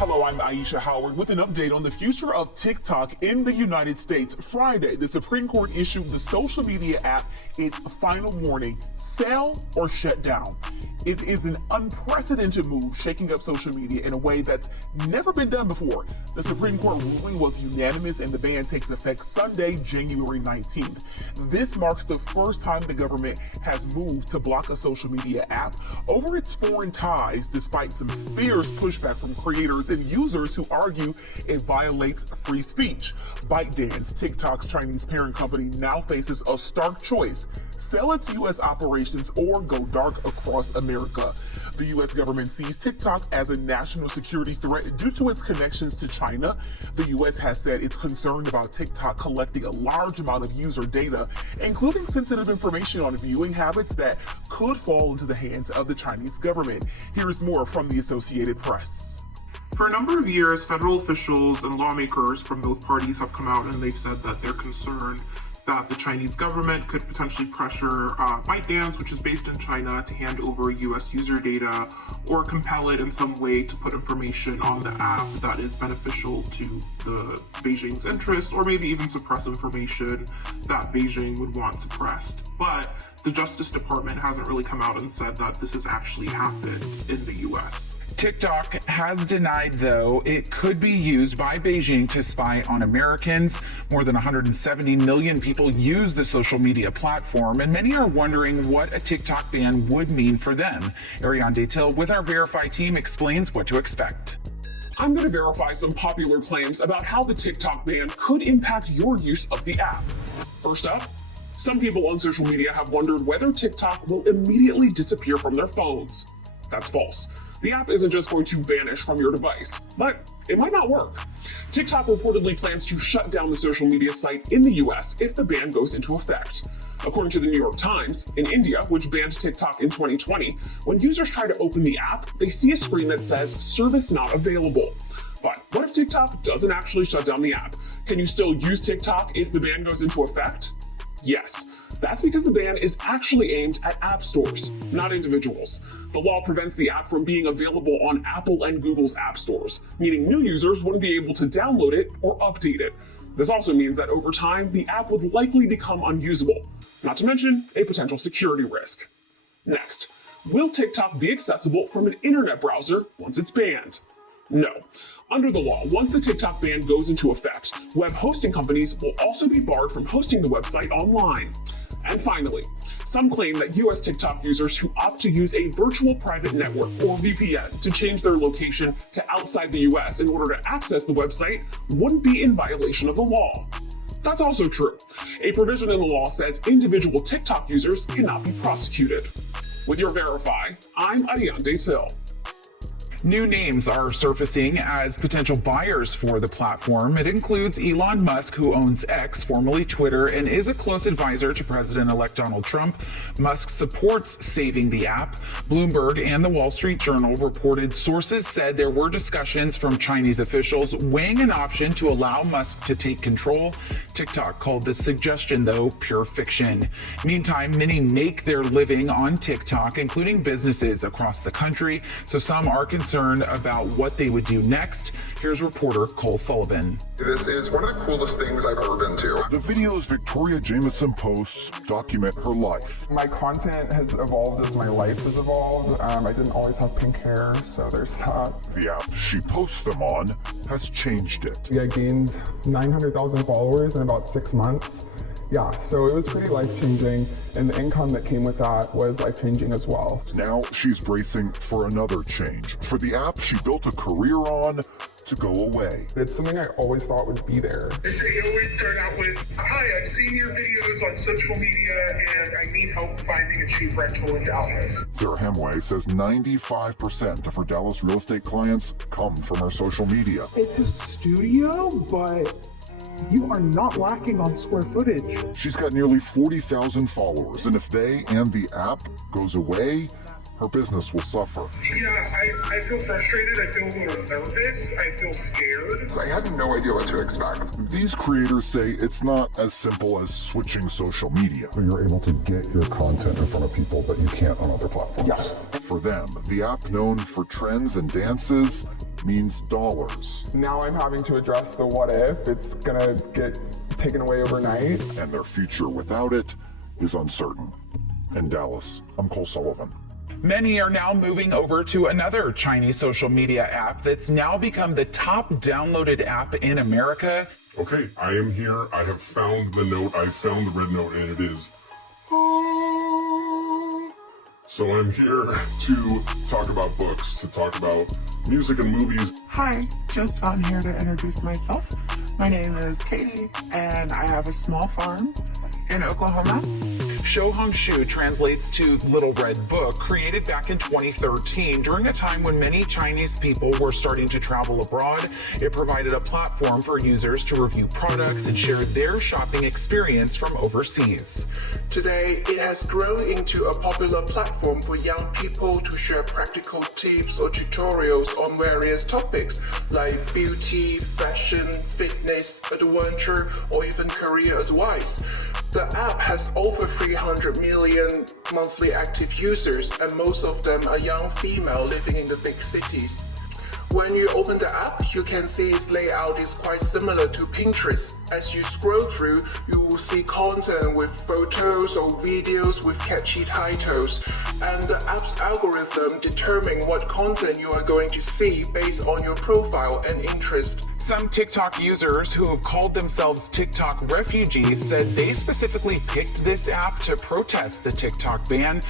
Hello, I'm Aisha Howard with an update on the future of TikTok in the United States. Friday, the Supreme Court issued the social media app its final warning: sell or shut down. It is an unprecedented move shaking up social media in a way that's never been done before. The Supreme Court ruling was unanimous and the ban takes effect Sunday, January 19th. This marks the first time the government has moved to block a social media app over its foreign ties, despite some fierce pushback from creators and users who argue it violates free speech. ByteDance, TikTok's Chinese parent company, now faces a stark choice: sell its U.S. operations or go dark across America. The U.S. government sees TikTok as a national security threat due to its connections to China. The U.S. has said it's concerned about TikTok collecting a large amount of user data, including sensitive information on viewing habits that could fall into the hands of the Chinese government. Here's more from the Associated Press. For a number of years, federal officials and lawmakers from both parties have come out and they've said that they're concerned that the Chinese government could potentially pressure ByteDance, which is based in China, to hand over U.S. user data or compel it in some way to put information on the app that is beneficial to the Beijing's interest, or maybe even suppress information that Beijing would want suppressed. But the Justice Department hasn't really come out and said that this has actually happened in the U.S. TikTok has denied, though, it could be used by Beijing to spy on Americans. More than 170 million people use the social media platform, and many are wondering what a TikTok ban would mean for them. Ariane Detil with our Verify team explains what to expect. I'm going to verify some popular claims about how the TikTok ban could impact your use of the app. First up, some people on social media have wondered whether TikTok will immediately disappear from their phones. That's false. The app isn't just going to vanish from your device, but it might not work. TikTok reportedly plans to shut down the social media site in the US if the ban goes into effect. According to the New York Times, in India, which banned TikTok in 2020, when users try to open the app, they see a screen that says "service not available." But what if TikTok doesn't actually shut down the app? Can you still use TikTok if the ban goes into effect? Yes. That's because the ban is actually aimed at app stores, not individuals. The law prevents the app from being available on Apple and Google's app stores, meaning new users wouldn't be able to download it or update it. This also means that over time, the app would likely become unusable, not to mention a potential security risk. Next, will TikTok be accessible from an internet browser once it's banned? No. Under the law, once the TikTok ban goes into effect, web hosting companies will also be barred from hosting the website online. And finally, some claim that US TikTok users who opt to use a virtual private network, or VPN, to change their location to outside the US in order to access the website wouldn't be in violation of the law. That's also true. A provision in the law says individual TikTok users cannot be prosecuted. With your Verify, I'm Ariane Detil. New names are surfacing as potential buyers for the platform. It includes Elon Musk, who owns X, formerly Twitter, and is a close advisor to President-elect Donald Trump. Musk supports saving the app. Bloomberg and the Wall Street Journal reported sources said there were discussions from Chinese officials weighing an option to allow Musk to take control. TikTok called this suggestion, though, pure fiction. Meantime, many make their living on TikTok, including businesses across the country, so some are concerned about what they would do next. Here's reporter Cole Sullivan. This is one of the coolest things I've ever been to. The videos Victoria Jameson posts document her life. My content has evolved as my life has evolved. I didn't always have pink hair, so there's that. The app she posts them on has changed it. I gained 900,000 followers in about 6 months. Yeah, so it was pretty life-changing, and the income that came with that was life-changing as well. Now she's bracing for another change. For the app she built a career on to go away. It's something I always thought would be there. They always start out with, "Hi, I've seen your videos on social media and I need help finding a cheap rental in Dallas." Sarah Hemway says 95% of her Dallas real estate clients come from her social media. It's a studio, but you are not lacking on square footage. She's got nearly 40,000 followers, and if they and the app goes away, her business will suffer. Yeah, I feel frustrated, I feel a little nervous, I feel scared. I had no idea what to expect. These creators say it's not as simple as switching social media. So you're able to get your content in front of people that you can't on other platforms. Yes. For them, the app known for trends and dances means dollars. Now I'm having to address the what if. It's gonna get taken away overnight. And their future without it is uncertain. In Dallas, I'm Cole Sullivan. Many are now moving over to another Chinese social media app that's now become the top downloaded app in America. Okay, I am here. I have found the note. I found the red note, and it is. So I'm here to talk about books, to talk about music and movies. Hi, just on here to introduce myself. My name is Katie, and I have a small farm in Oklahoma. Shohangshu translates to Little Red Book, created back in 2013 during a time when many Chinese people were starting to travel abroad. It provided a platform for users to review products and share their shopping experience from overseas. Today, it has grown into a popular platform for young people to share practical tips or tutorials on various topics like beauty, fashion, fitness, adventure, or even career advice. The app has over 300 million monthly active users, and most of them are young female living in the big cities. When you open the app, you can see its layout is quite similar to Pinterest. As you scroll through, you will see content with photos or videos with catchy titles, and the app's algorithm determines what content you are going to see based on your profile and interest. Some TikTok users who have called themselves TikTok refugees said they specifically picked this app to protest the TikTok ban.